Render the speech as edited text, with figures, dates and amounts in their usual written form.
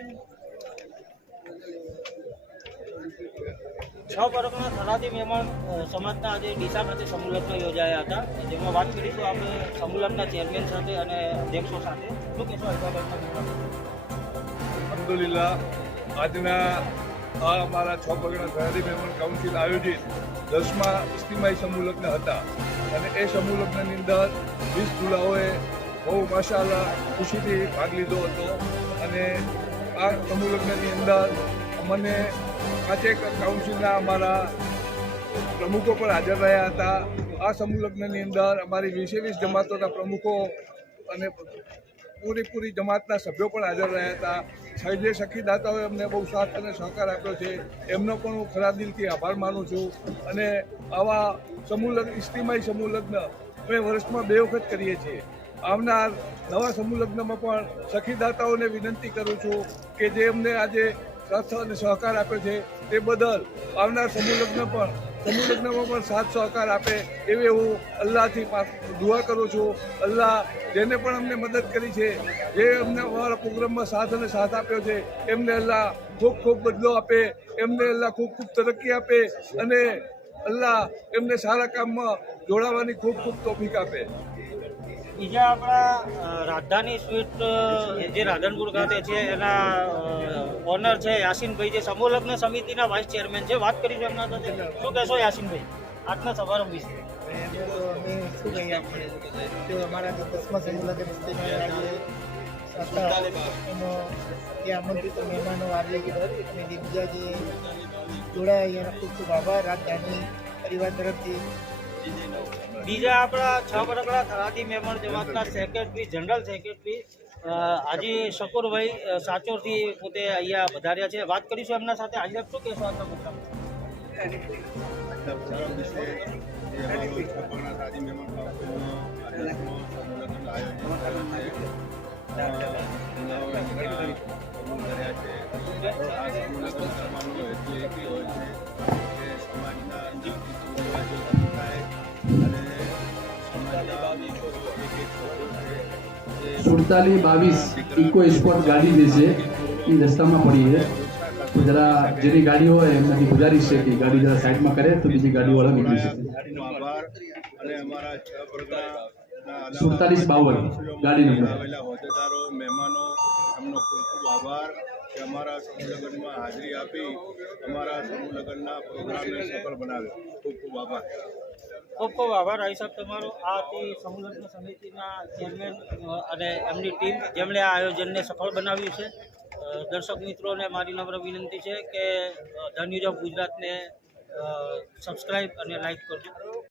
છ પરગણા થરાદી મહેમાન સમાજના આજે ડીસા ખાતે સમૂહ લગ્ન યોજાયા હતા, જેમાં વાત કરીશું આપણે સમૂહ લગ્નના ચેરમેન સાથે અને અધ્યક્ષો સાથે. શું કહેશો અલ્હમ્દુલિલ્લાહ, આજના આ અમારા છ પરગણા થરાદી મહેમાન કાઉન્સિલ આયોજિત 10મા ઇસ્તિમાહી સમૂહ લગ્ન હતા અને એ સમૂહ લગ્નની અંદર 20 દુલ્હાઓએ બહુ માશાઅલ્લાહ ખુશીથી ભાગ લીધો હતો. અને આ સમૂહ લગ્નની અંદર મને પાંચેક કાઉન્સિલના અમારા પ્રમુખો પણ હાજર રહ્યા હતા. આ સમૂહ લગ્નની અંદર અમારી 20 જમાતોના પ્રમુખો અને પૂરી જમાતના સભ્યો પણ હાજર રહ્યા હતા. જે સખીદાતાઓએ અમને બહુ સાથ અને સહકાર આપ્યો છે એમનો પણ હું ખરા દિલથી આભાર માનું છું. અને આવા સમૂહ લગ્ન, ઇસ્તિમાહી સમૂહ લગ્ન અમે વર્ષમાં 2 વખત કરીએ છીએ. આવનાર નવા સમૂહ લગ્નમાં પણ સખીદાતાઓને વિનંતી કરું છું કે જે અમને આજે સાથ અને સહકાર આપ્યો છે તે બદલ આવનાર સમૂહ લગ્નમાં પણ સાથ સહકાર આપે એવી હું અલ્લાહથી દુઆ કરું છું. અલ્લાહ જેને પણ અમને મદદ કરી છે, જે અમને અમારા પ્રોગ્રામમાં સાથ આપ્યો છે, એમને અલ્લાહ ખૂબ બદલો આપે, એમને અલ્લાહ ખૂબ તરક્કી આપે અને અલ્લાહ એમને સારા કામમાં જોડાવાની ખૂબ તૌફીક આપે. બીજા આપણા રાજધાની સ્વીટ જે રાધનપુર ખાતે છે એના ઓનર છે યાસીનભાઈ, જે સમૂહ લગ્ન સમિતિના વાઇસ ચેરમેન છે. વાત કરીશું એમના સાથે. શું કહેશો યાસીનભાઈ આજના સમારંભ વિશે? અમે શું કહીએ આપણે કે અમારા જે 10મા સમૂહ લગ્ન ઇસ્તિમાહી આજે હતા એમાં જે આમંત્રિત મહેમાનો આવે અને બીજા જે જોડાયા એના ખૂબ આભાર રાજધાની પરિવાર તરફથી. બીજા આપણા છ પરગણા થરાદી મહેમાન જમાતના સેક્રેટરી, જનરલ સેક્રેટરી હાજી શકુરભાઈ સાચોરથી પોતે અહીંયા વધાર્યા છે. વાત કરીશું એમના સાથે. આજે શું કહેશો આજના પ્રોગ્રામ? સુડતાલી 22 ઇકો સ્પોર્ટ ગાડી જે છે એ રસ્તામાં પડી છે, તો જરા જેની ગાડી હોય એમનાથી ગુજારિશ છે કે ગાડી જરા સાઈડમાં કરે તો બીજી ગાડીવાળા નીકળી શકે. 4752 ગાડી નંબર. આવેલા હોદ્દેદારો, મહેમાનો, એમનો ખૂબ આભાર કે અમારા સમૂહ લગ્નમાં હાજરી આપી અમારા સમૂહ લગ્નના પ્રોગ્રામને સફળ બનાવ્યો. ખૂબ આભાર. ખૂબ આભાર ભાઈ સાહેબ તમારો. આ હતી સમૂહ લગ્ન સમિતિના ચેરમેન અને એમની ટીમ, જેમણે આ આયોજનને સફળ બનાવ્યું છે. દર્શક મિત્રોને મારી નમ્ર વિનંતી છે કે ધ ન્યૂઝ ઓફ ગુજરાતને સબસ્ક્રાઈબ અને લાઈક કરજો.